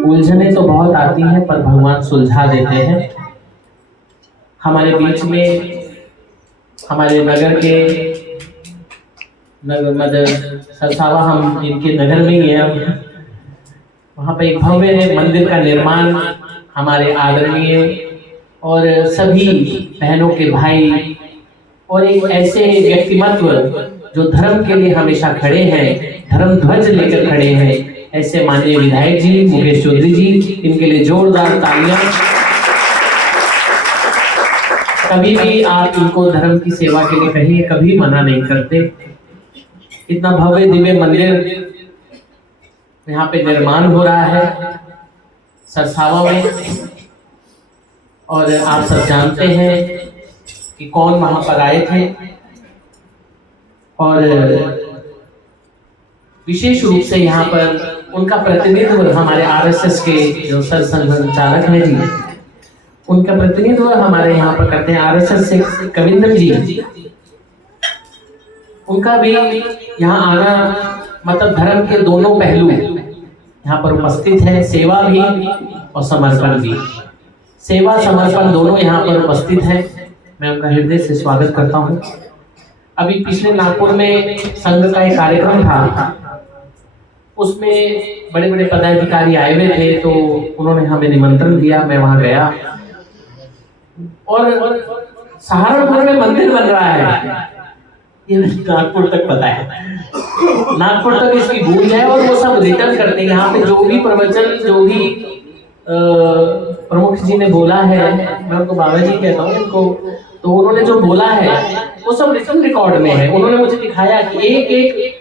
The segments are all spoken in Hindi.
उलझने तो बहुत आती हैं पर भगवान सुलझा देते हैं। हमारे बीच में हमारे नगर के नगर सरसावा, हम इनके नगर में ही हैं। अब वहाँ पे एक भव्य मंदिर का निर्माण हमारे आदरणीय और सभी बहनों के भाई और एक ऐसे व्यक्तिमत्व जो धर्म के लिए हमेशा खड़े हैं, धर्म ध्वज लेकर खड़े हैं, ऐसे माननीय विधायक जी मुकेश चौधरी जी, इनके लिए जोरदार तालियां। कभी भी आप इनको धर्म की सेवा के लिए कहीं कभी मना नहीं करते। इतना भव्य दिव्य मंदिर यहाँ पे निर्माण हो रहा है सरसावा में, और आप सब जानते हैं कि कौन वहां पर आए थे। और विशेष रूप से यहाँ पर उनका प्रतिनिधित्व हमारे आरएसएस के जो सर संचालक हैं जी, उनका प्रतिनिधित्व हमारे यहाँ पर करते हैं आरएसएस से कविंदर जी। उनका भी यहाँ आना मतलब धर्म के दोनों पहलू यहाँ पर उपस्थित है, सेवा भी और समर्पण भी। सेवा समर्पण दोनों यहाँ पर उपस्थित है। मैं उनका हृदय से स्वागत करता हूँ। अभी पिछले नागपुर में संघ का एक कार्यक्रम था, उसमें बड़े बड़े पदाधिकारी आए हुए थे, तो उन्होंने हमें निमंत्रण दिया, मैं वहां गया। और सहारनपुर में मंदिर बन रहा है, ये नागपुर तक पता है, नागपुर तक इसकी गूंज है, और वो सब रिटर्न करते हैं। यहाँ पे जो भी प्रवचन, जो भी प्रमुख जी ने बोला है, मैं उनको बाबा जी कहता हूँ उनको, तो उन्होंने जो बोला है वो सब रिटर्न रिकॉर्ड में है। उन्होंने मुझे दिखाया कि एक एक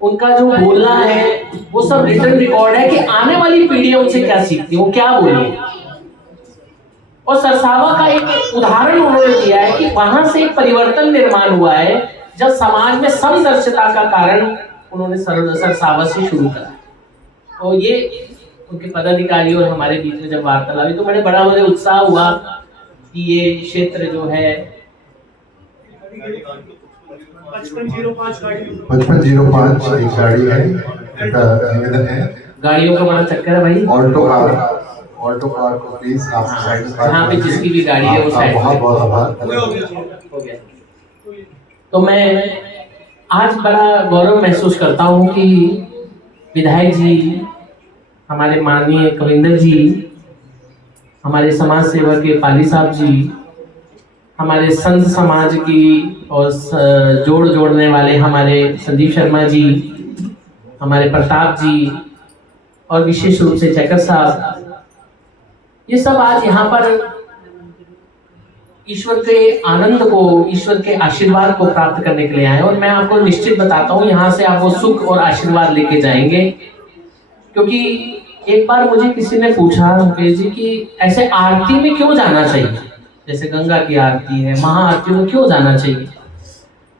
उनका जो बोलना है वो सब रिटर्न रिकॉर्ड है कि आने वाली पीढ़ी उनसे क्या सीखती है, वो क्या बोली। और सरसावा का एक उदाहरण उन्होंने दिया है कि वहां से एक परिवर्तन निर्माण हुआ है जब समाज में समदर्शिता का कारण उन्होंने सरसावा से शुरू करा। तो ये उनके पदाधिकारी और हमारे बीच में जब वार्तालाप हुई तो बड़ा मुझे उत्साह हुआ कि ये क्षेत्र जो है 5505 एक गाड़ी है, निवेदन है। गाड़ियों का बड़ा चक्कर है भाई। ऑल्टो कार को प्लीज आप साइड में, जहाँ पे जिसकी भी गाड़ी है वो साइड। बहुत बहुत आभार। हो गया। तो मैं आज बड़ा गौरव महसूस करता हूँ कि विधायक जी, हमारे माननीय कविंदर जी, हमारे समाज सेवक के पाली साहब जी, हमारे संत समाज की और जोड़ने वाले हमारे संदीप शर्मा जी, हमारे प्रताप जी, और विशेष रूप से चक्कर साहब, ये सब आज यहाँ पर ईश्वर के आनंद को, ईश्वर के आशीर्वाद को प्राप्त करने के लिए आए। और मैं आपको निश्चित बताता हूँ, यहाँ से आप वो सुख और आशीर्वाद लेके जाएंगे। क्योंकि एक बार मुझे किसी ने पूछा मुकेश जी कि ऐसे आरती में क्यों जाना चाहिए, जैसे गंगा की आरती है, महाआरती में क्यों जाना चाहिए।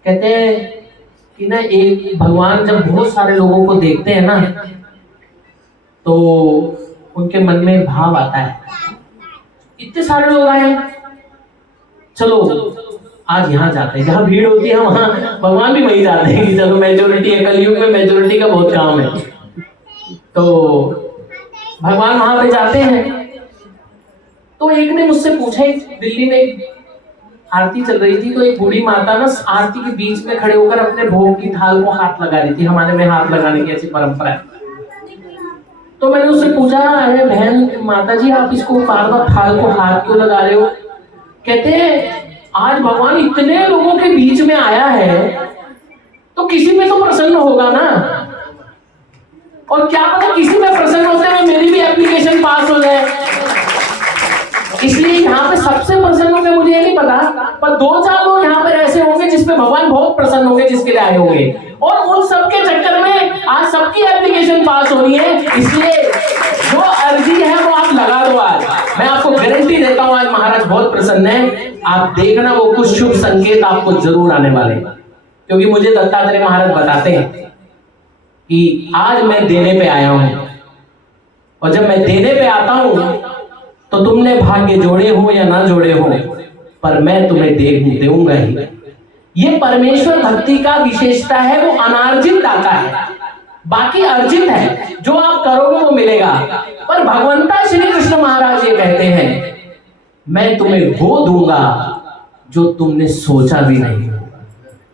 कहते हैं कि ना, एक भगवान जब बहुत सारे लोगों को देखते हैं ना, तो उनके मन में भाव आता है, इतने सारे लोग आए, चलो आज यहाँ जाते हैं। जहाँ भीड़ होती है वहां भगवान भी वहीं जाते हैं कि चलो मेजोरिटी है, कलयुग में मेजोरिटी का बहुत काम है, तो भगवान वहां पे जाते हैं। तो एक ने मुझसे पूछा, दिल्ली में आरती चल रही थी, तो एक बूढ़ी माता ना आरती के बीच में खड़े होकर अपने भोग की थाल को हाथ लगा रही थी। हमारे में हाथ लगाने की ऐसी परंपरा है। तो मैंने उससे पूछा, अरे बहन माता जी, आप इसको बार बार थाल को हाथ क्यों लगा रहे हो। कहते हैं आज भगवान इतने लोगों के बीच में आया है तो किसी में तो प्रसन्न होगा ना, और क्या पता किसी में प्रसन्न होते हुए मेरी भी एप्लीकेशन पास हो जाए। इसलिए यहाँ पे सबसे प्रसन्न होंगे मुझे ये नहीं पता, पर 2-4 लोग यहाँ पर ऐसे होंगे जिसपे भगवान बहुत प्रसन्न होंगे, जिसके लिए आए होंगे, और उन सबके चक्कर में आज सबकी एप्लीकेशन पास होनी है। इसलिए जो अर्जी है वो आप लगा दो। आज मैं आपको गारंटी देता हूँ, आज महाराज बहुत प्रसन्न है। आप देखना वो कुछ शुभ संकेत आपको जरूर आने वाले, क्योंकि मुझे दत्तात्रेय महाराज बताते हैं कि आज मैं देने पे आया हूं, और जब मैं देने पे आता हूं तो तुमने भाग्य जोड़े हो या ना जोड़े हो, पर मैं तुम्हें देऊंगा ही। ये परमेश्वर भक्ति का विशेषता है, वो अनार्जित दाता है। बाकी अर्जित है, जो आप करोगे वो मिलेगा। पर भगवंता श्री कृष्ण महाराज ये कहते हैं, मैं तुम्हें वो दूंगा जो तुमने सोचा भी नहीं,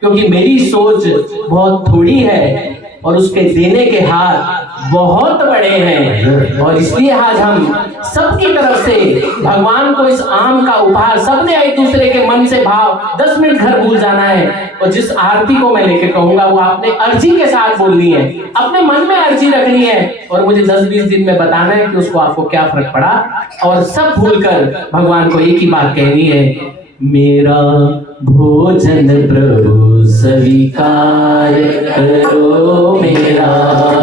क्योंकि मेरी सोच बहुत थोड़ी है और उसके देने के हाथ बहुत बड़े हैं। और इसलिए आज हम सबकी तरफ से भगवान को इस आम का उपहार, सबने एक दूसरे के मन से भाव 10 मिनट घर भूल जाना है, और जिस आरती को मैं लेके कहूंगा वो आपने अर्जी के साथ बोलनी है, अपने मन में अर्जी रखनी है, और मुझे 10-20 दिन में बताना है कि उसको आपको क्या फर्क पड़ा। और सब भूलकर भगवान को एक ही बात कहनी है, मेरा भोजन प्रभु स्वीकार करो, मेरा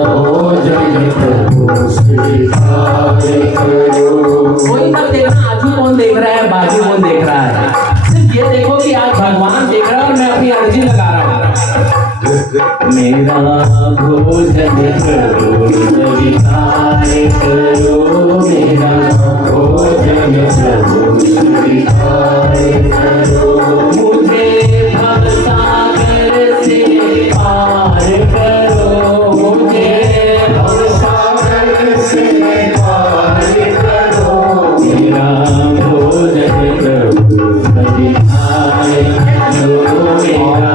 भोजन प्रभु स्वीकार करो। कोई मत देखना आजू कौन देख रहा है, बाजू कौन देख रहा है, सिर्फ ये देखो कि आज भगवान देख रहा है और मैं अपनी अर्जी लगा रहा हूँ। मेरा भोजन प्रभु स्वीकार करो, मेरा भोजन प्रभु स्वीकार करो, मुझे भवसागर से पार करो, मुझे भवसागर से पार करो, मेरा भोजन प्रभु स्वीकार करो, मेरा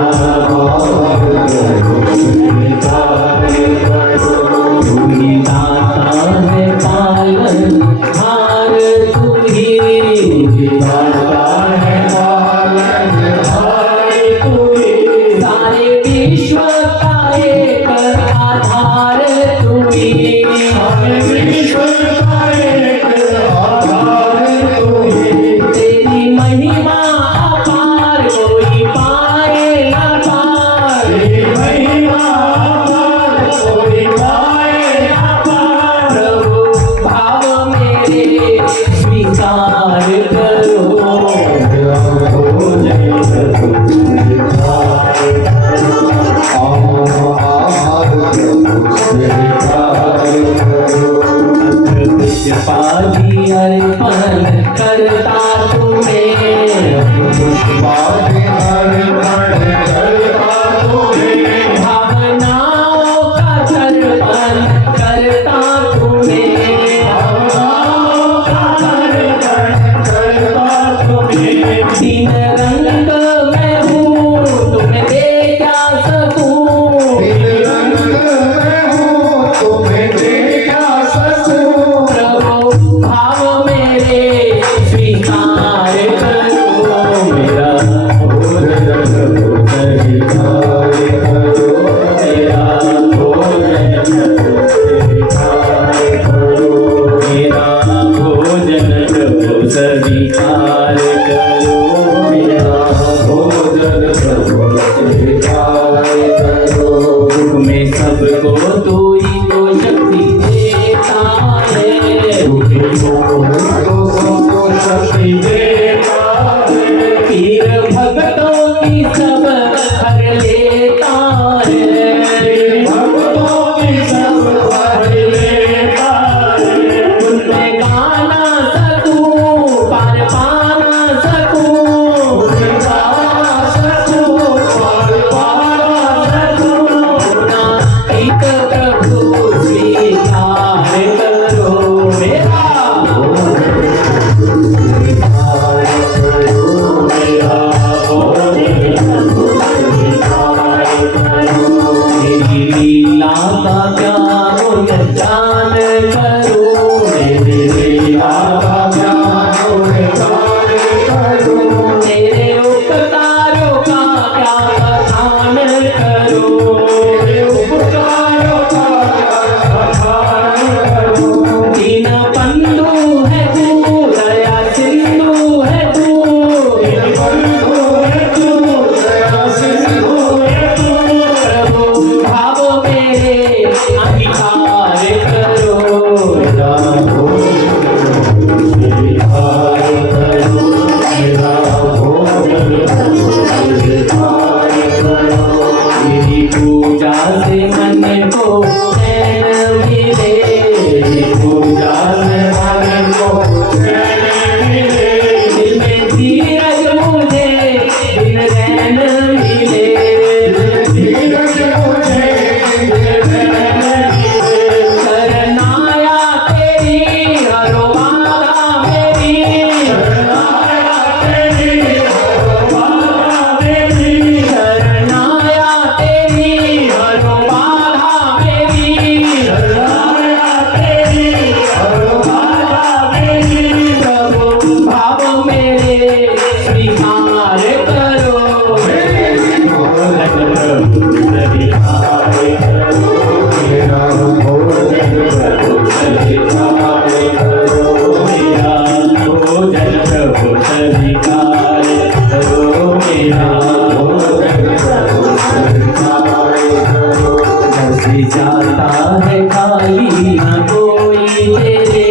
जाता है खाली न कोई तेरे,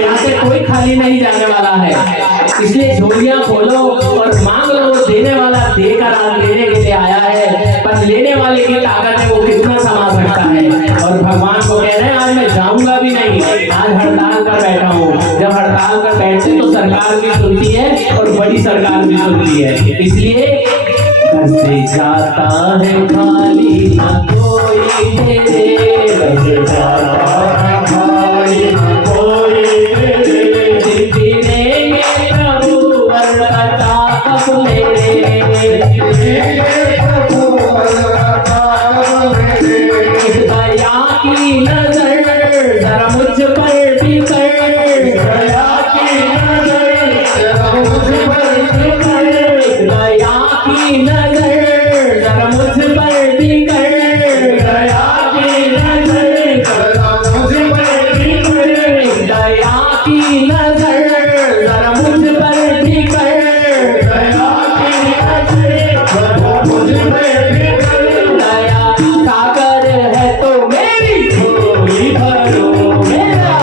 यहाँ से कोई खाली नहीं जाने वाला है। इसलिए झोलियां खोलो और मांग लो, वो देने वाला देकर आज लेने के लिए आया है। पर लेने वाले की ताकत है, वो कितना संभाल सकता है। और भगवान को कह रहे हैं आज मैं जाऊंगा भी नहीं, आज हड़ताल पर बैठा हूँ। जब हड़ताल पर बैठते तो सरकार भी सुनती है और बड़ी सरकार भी सुनती है। इसलिए घर से जाता है खाली न कोई तेरे, घर से जाता है खाली न कोई तेरे, देंगे प्रभु वरदाता अब मेरे, दया की नजर जरा मुझ पर भी कर, दया की नजर जरा मुझ पर भी कर, दया की नजर जरा मुझ पर भी कर, दया की नजर जरा मुझ पर भी कर, दया की नजर जरा मुझ पर भी कर, दया की नजर जरा मुझ पर भी कर, दया सागर है तो मेरी झोली भरो मेरा,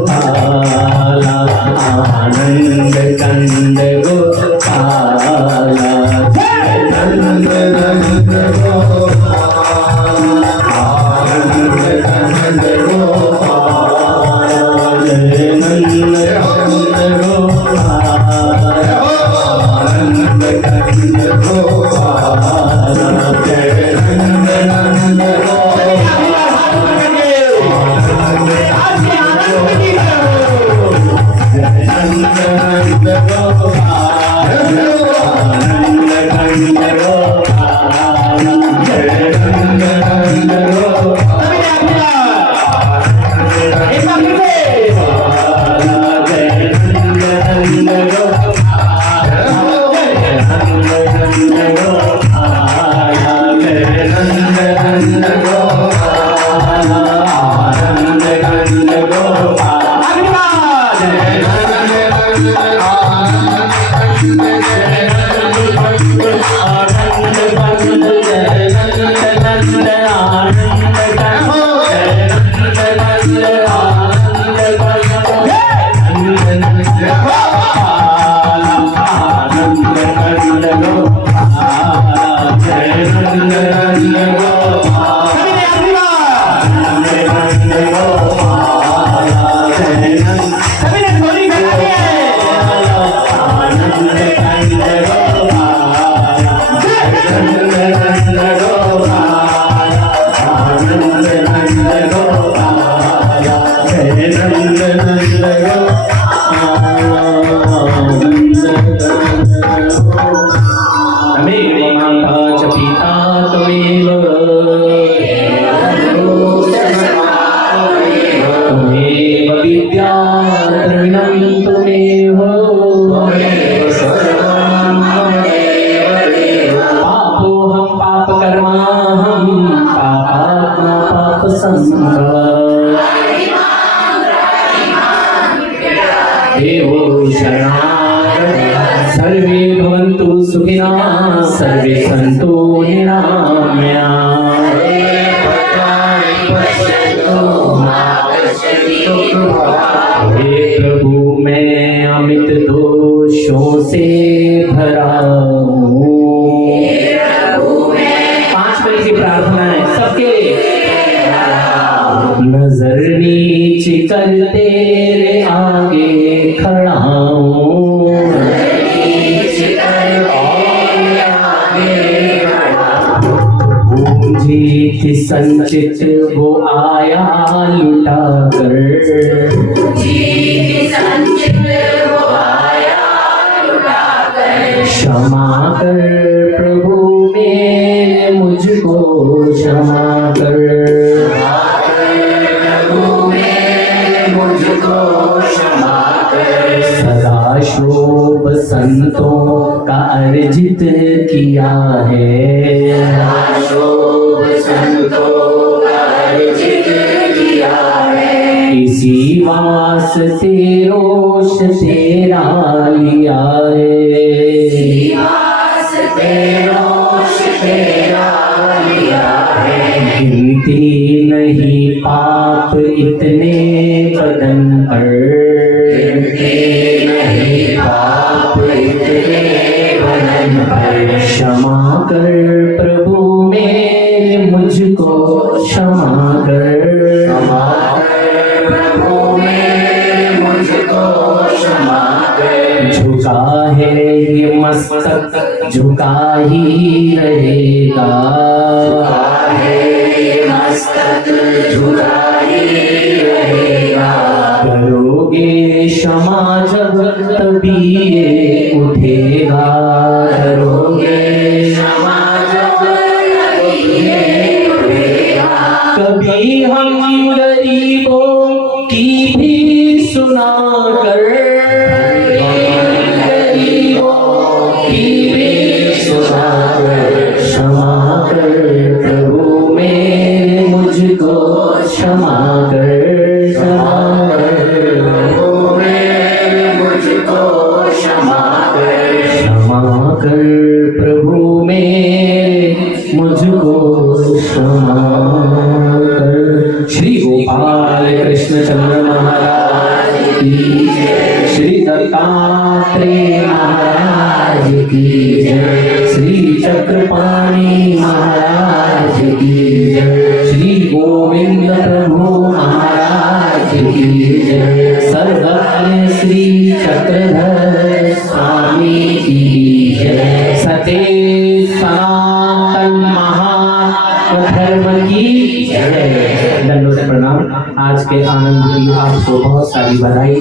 आनंद कंद गोपाला, सर्वे भवन्तु सुखिनः सर्वे सन्तु निरामयाः। हे प्रभु मैं अमित दोषों से भरा हूँ। 5 मिनट की प्रार्थना है सबके लिए। नजर नीच कर तेरे आगे खड़ा हूँ, जीत संचित वो आया लुटा कर, क्षमा कर प्रभु मेरे मुझको क्षमा कर, सदा शोभ संतों का अर्जित किया किया है, शुभ संतों का जिक्र किया है, इसी वास्ते रोष तेरा लिया है, वास्ते रोष तेरा लिया है, गिनती नहीं पाप इतने बदन पर, नहीं पाप इतने बदन पर, क्षमा कर प्रभु मेरे मुझको क्षमा कर, प्रभु मेरे मुझको क्षमा कर, झुका है ये मस्तक झुका ही रहेगा, है मस्तक झुका ही रहेगा, करोगे क्षमा जब तभी ये उठेगा, करोगे क्षमा जब तभी ये उठेगा, कभी हम गरीबों की भी सुना कर, गरीबों की भी सुना कर, क्षमा कर प्रभु मेरे मुझको क्षमा कर, क्षमा कर प्रभु मेरे मुझको क्षमा कर, क्षमा कर प्रभु मेरे मुझको क्षमा कर। श्री गोपाल कृष्ण चंद्र महाराज की जय, श्री दत्तात्रेय महाराज की जय, श्री चक्रपाणि महाराज की जय, श्री गोविंद प्रभु महाराज की जय, सर्वज्ञ श्री चक्रधर स्वामी की जय, सत्य सनातन महान धर्म की जय। दंडोत प्रणाम। आज के आनंद की आपको बहुत सारी बधाई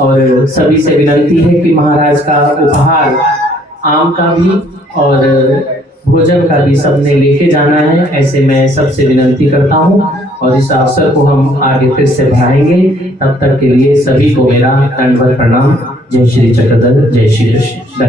और सभी से विनंती है कि महाराज का उपहार आम का भी और भोजन का भी सबने लेके जाना है, ऐसे मैं सबसे विनंती करता हूँ और इस अवसर को हम आगे फिर से बढ़ाएंगे। तब तक के लिए सभी को मेरा दंडवत प्रणाम। जय श्री चक्रधर, जय श्री कृष्ण।